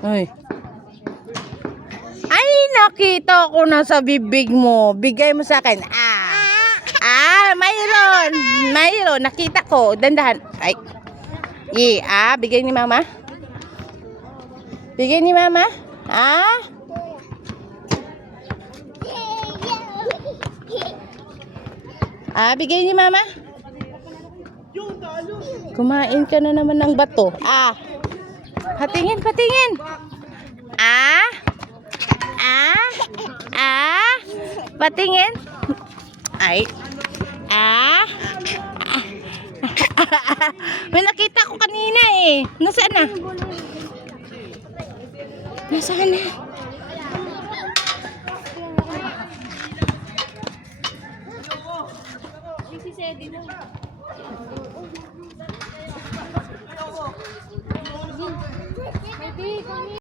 Uy. Ay, nakita ko na sa bibig mo. Bigay mo sa akin. Mayroon. Mayroon. Nakita ko. Dandahan. Ay. Bigay ni mama. Bigay ni mama. Bigay ni mama. Kumain ka na naman ng bato. Patingin, patingin. Patingin. Ay. May nakita ko kanina eh. Nasaan na? Nasaan na?